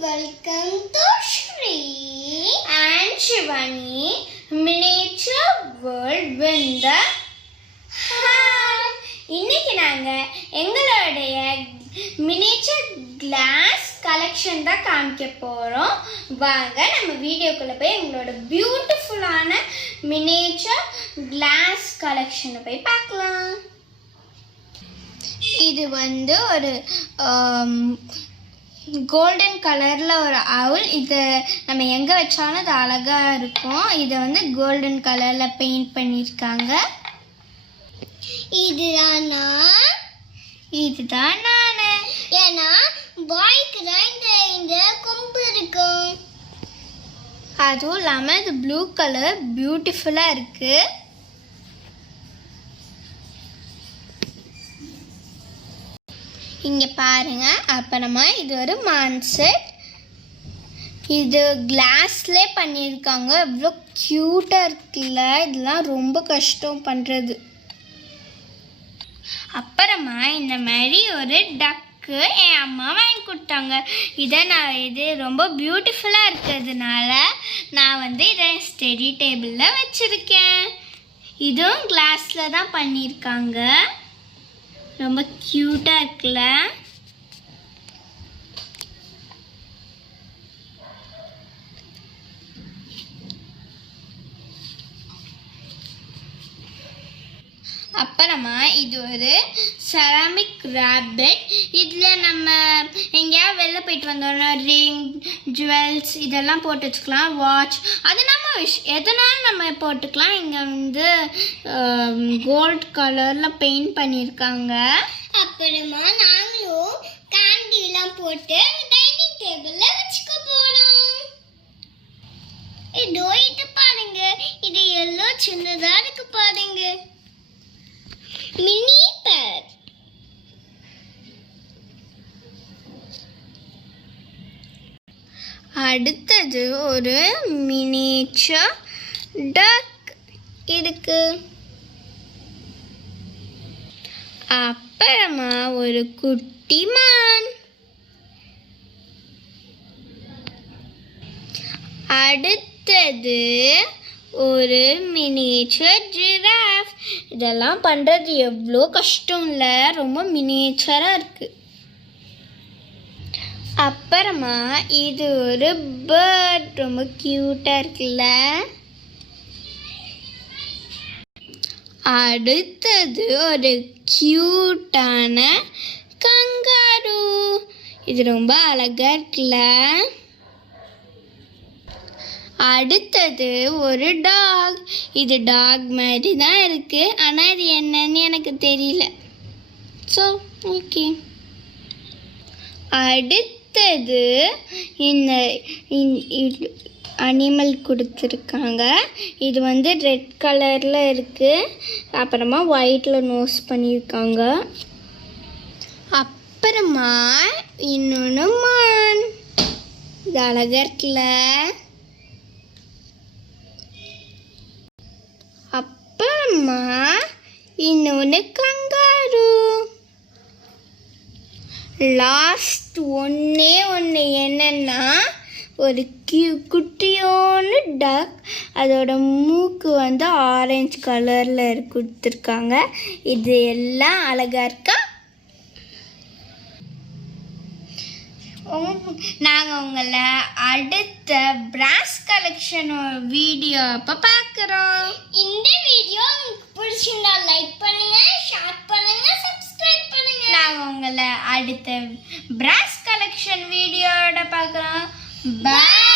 welcome to Shri and Shivani Miniature World with the Heart. இன்னைக்கு நாங்க எங்களுடைய miniature class collection தான் காமிக்க போறோம். வாங்க நம்ம வீடியோக்குள்ள போய் எங்களோட பியூட்டிஃபுல்லான மினியேச்சர் கிளாஸ் கலெக்ஷனை போய் பார்க்கலாம். இது ஒரு கோல்டன் கலரில் ஒரு அவுல். இது நம்ம எங்கே வச்சாலும் அது அழகாக இருக்கும். இதை கோல்டன் கலரில் பெயிண்ட் பண்ணியிருக்காங்க. இதுதான் நான் ஏன்னா பாய்க்கு தான் இந்த கொம்பு இருக்கும். அதுவும் இல்லாமல் இது ப்ளூ கலர் பியூட்டிஃபுல்லாக இருக்குது. இங்கே பாருங்க. அப்புறமா இது ஒரு மான்செட். இது கிளாஸ்லே பண்ணியிருக்காங்க. இவ்வளோ க்யூட்டாக இருக்குல்ல. இதெல்லாம் ரொம்ப கஷ்டம் பண்ணுறது. அப்புறமா இந்த மாதிரி ஒரு டக்கு என் அம்மா வாங்கி கொடுத்தாங்க. இது ரொம்ப பியூட்டிஃபுல்லாக இருக்கிறதுனால நான் இதை ஸ்டடி டேபிளில் வச்சுருக்கேன். இதுவும் கிளாஸில் தான் பண்ணியிருக்காங்க. ரொம்ப க்யூட்டாக இருக்குல்ல. அப்புறமா இது ஒரு செராமிக் ராபிட். இதில் நம்ம எங்கேயாவது வெளில போயிட்டு வந்தோம்னா ரிங், ஜுவல்ஸ் இதெல்லாம் போட்டு வச்சுக்கலாம். வாட்ச் அது நம்ம எதனாலும் நம்ம போட்டுக்கலாம். இங்கே கோல்ட் கலரில் பெயிண்ட் பண்ணியிருக்காங்க. அப்புறமா நாங்களும் கேண்டிலாம் போட்டு டைனிங் டேபிளில் வச்சுக்க போகிறோம். இது பாருங்க. இது எல்லோ சின்னதாக இருக்கு பாருங்க. மினி பேட். அடுத்தது ஒரு மினியேச்சர் டக் இருக்கு. அப்புறமா ஒரு குட்டி மான். அடுத்தது ஒரு மினியேச்சர் ஜிராஃப். இதெல்லாம் பண்ணுறது எவ்வளோ கஷ்டம் இல்லை. ரொம்ப மினியேச்சராக இருக்குது. அப்புறமா இது ஒரு பேர்ட். ரொம்ப க்யூட்டாக இருக்குல்ல. அடுத்தது ஒரு க்யூட்டான கங்காரு. இது ரொம்ப அழகாக இருக்குல்ல. அடுத்தது ஒரு டாக். இது டாக் மாதிரி தான் இருக்குது. ஆனால் இது என்னன்னு எனக்கு தெரியல. So okay. அடுத்தது இந்த அனிமல் கொடுத்துருக்காங்க. இது ரெட் கலரில் இருக்குது. அப்புறமா ஒயிட்டில் நோஸ் பண்ணியிருக்காங்க. அப்புறமா இன்னொன்று மான். இது அழகாக இருக்குல்ல. அப்புறமா இன்னொன்று கங்காரு. லாஸ்ட் ஒன்று என்னன்னா ஒரு குட்டியோன்னு டக். அதோட மூக்கு ஆரஞ்சு கலரில் கொடுத்துருக்காங்க. இது எல்லாம் அழகாக இருக்கா. நாங்கள் உங்களை அடுத்த பிராஸ் கலெக்ஷன் வீடியோ அப்போ பார்க்குறோம். இந்த வீடியோ உங்களுக்கு பிடிச்சிருந்தா லைக் பண்ணுங்க, ஷேர் பண்ணுங்க, சப்ஸ்கிரைப் பண்ணுங்க. நாங்கள் உங்களை அடுத்த பிராஸ் கலெக்ஷன் வீடியோட பார்க்குறோம். பாய்.